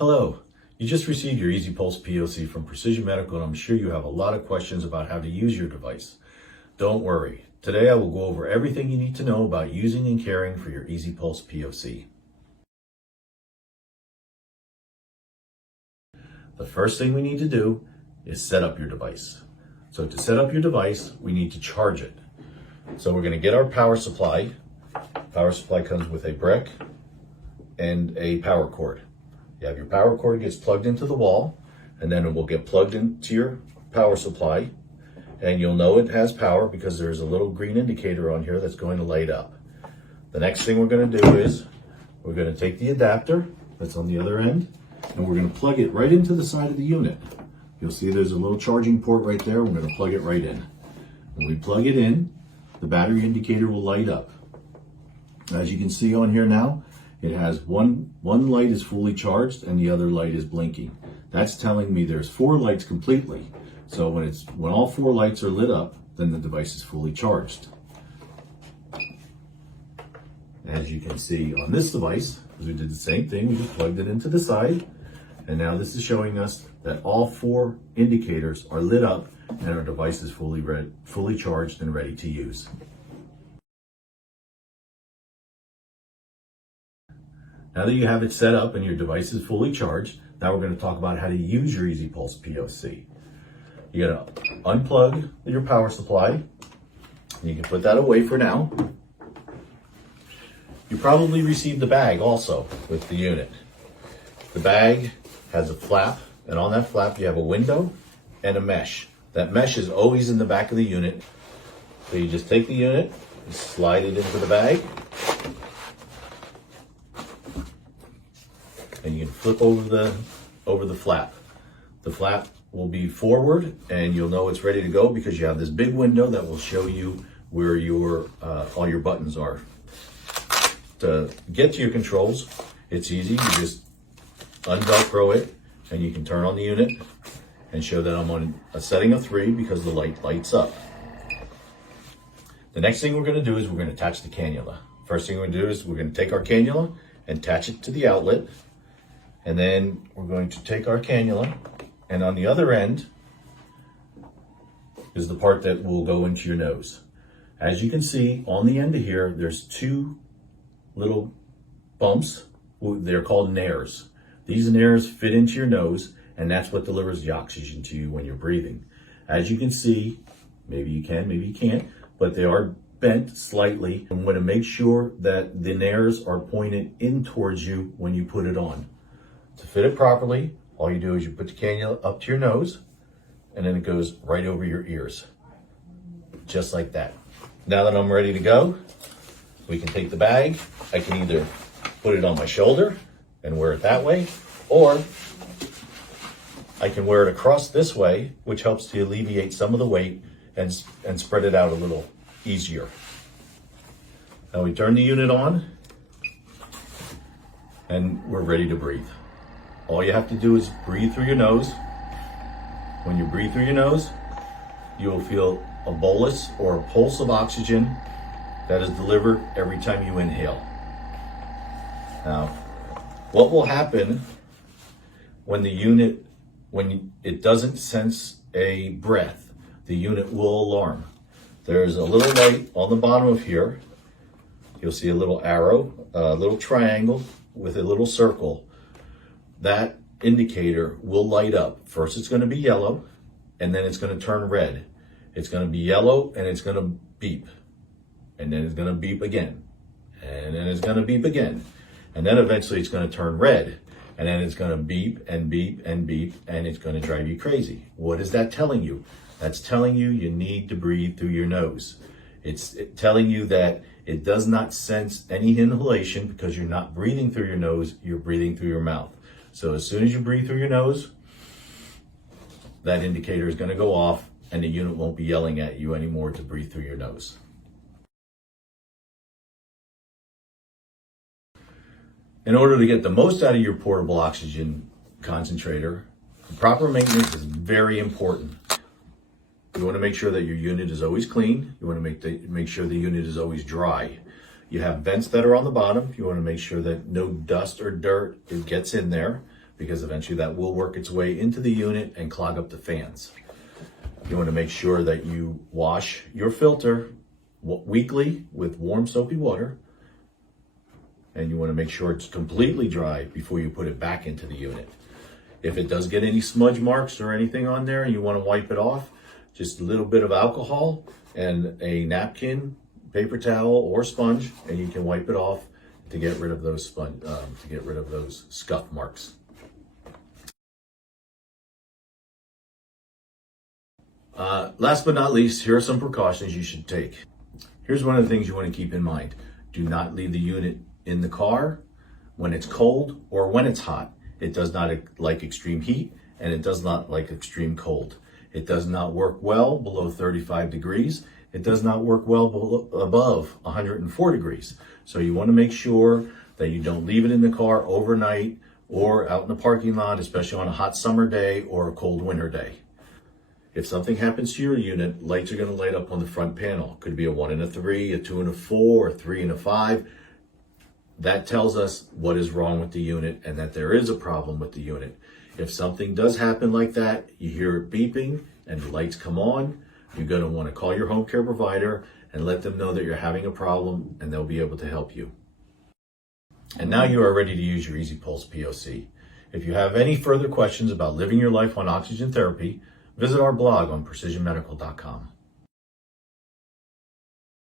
Hello, you just received your EasyPulse POC from Precision Medical, and I'm sure you have a lot of questions about how to use your device. Don't worry, today I will go over everything you need to know about using and caring for your EasyPulse POC. The first thing we need to do is set up your device. So to set up your device, we need to charge it. So we're going to get our power supply. Power supply comes with a brick and a power cord. You have your power cord gets plugged into the wall, and then it will get plugged into your power supply, and you'll know it has power because there's a little green indicator on here that's going to light up. The next thing we're going to do is we're going to take the adapter that's on the other end, and we're going to plug it right into the side of the unit. You'll see there's a little charging port right there. We're going to plug it right in. When we plug it in, the battery indicator will light up. As you can see on here now, it has one light is fully charged and the other light is blinking. That's telling me there's 4 lights completely. So when all 4 lights are lit up, then the device is fully charged. As you can see on this device, because we did the same thing, we just plugged it into the side, and now this is showing us that all 4 indicators are lit up and our device is fully charged and ready to use. Now that you have it set up and your device is fully charged, now we're going to talk about how to use your EasyPulse POC. You got to unplug your power supply, and you can put that away for now. You probably received the bag also with the unit. The bag has a flap, and on that flap you have a window and a mesh. That mesh is always in the back of the unit. So you just take the unit, you slide it into the bag, and you can flip over the flap. The flap will be forward, and you'll know it's ready to go because you have this big window that will show you where your all your buttons are. To get to your controls, it's easy. You just un-Velcro it, and you can turn on the unit and show that I'm on a setting of 3 because the light lights up. The next thing we're going to do is we're going to attach the cannula. First thing we're going to do is we're going to take our cannula and attach it to the outlet. And then we're going to take our cannula, and on the other end is the part that will go into your nose. As you can see on the end of here, there's 2 little bumps. They're called nares. These nares fit into your nose, and that's what delivers the oxygen to you when you're breathing. As you can see, maybe you can, maybe you can't, but they are bent slightly. And we want to make sure that the nares are pointed in towards you when you put it on. To fit it properly, all you do is you put the cannula up to your nose, and then it goes right over your ears, just like that. Now that I'm ready to go, we can take the bag. I can either put it on my shoulder and wear it that way, or I can wear it across this way, which helps to alleviate some of the weight and spread it out a little easier. Now we turn the unit on, and we're ready to breathe. All you have to do is breathe through your nose. When you breathe through your nose, you will feel a bolus or a pulse of oxygen that is delivered every time you inhale. Now, what will happen when it doesn't sense a breath, the unit will alarm. There's a little light on the bottom of here. You'll see a little arrow, a little triangle with a little circle. That indicator will light up. First it's going to be yellow, and then it's going to turn red. It's going to be yellow, and it's going to beep. And then it's going to beep again. And then it's going to beep again. And then eventually it's going to turn red. And then it's going to beep and beep and beep, and it's going to drive you crazy. What is that telling you? That's telling you you need to breathe through your nose. It's telling you that it does not sense any inhalation because you're not breathing through your nose, you're breathing through your mouth. So as soon as you breathe through your nose, that indicator is going to go off, and the unit won't be yelling at you anymore to breathe through your nose. In order to get the most out of your portable oxygen concentrator, proper maintenance is very important. You want to make sure that your unit is always clean. You want to make sure the unit is always dry. You have vents that are on the bottom. You want to make sure that no dust or dirt gets in there, because eventually that will work its way into the unit and clog up the fans. You want to make sure that you wash your filter weekly with warm soapy water, and you want to make sure it's completely dry before you put it back into the unit. If it does get any smudge marks or anything on there and you want to wipe it off, just a little bit of alcohol and a napkin, paper towel, or sponge, and you can wipe it off to get rid of those scuff marks. Last but not least, here are some precautions you should take. Here's one of the things you want to keep in mind. Do not leave the unit in the car when it's cold or when it's hot. It does not like extreme heat, and it does not like extreme cold. It does not work well below 35 degrees. It does not work well above 104 degrees. So you want to make sure that you don't leave it in the car overnight or out in the parking lot, especially on a hot summer day or a cold winter day. If something happens to your unit, lights are going to light up on the front panel. Could be a 1 and a 3, a 2 and a 4, a 3 and a 5. That tells us what is wrong with the unit and that there is a problem with the unit. If something does happen like that, you hear it beeping and the lights come on, you're going to want to call your home care provider and let them know that you're having a problem, and they'll be able to help you. And now you are ready to use your EasyPulse POC. If you have any further questions about living your life on oxygen therapy, visit our blog on precisionmedical.com.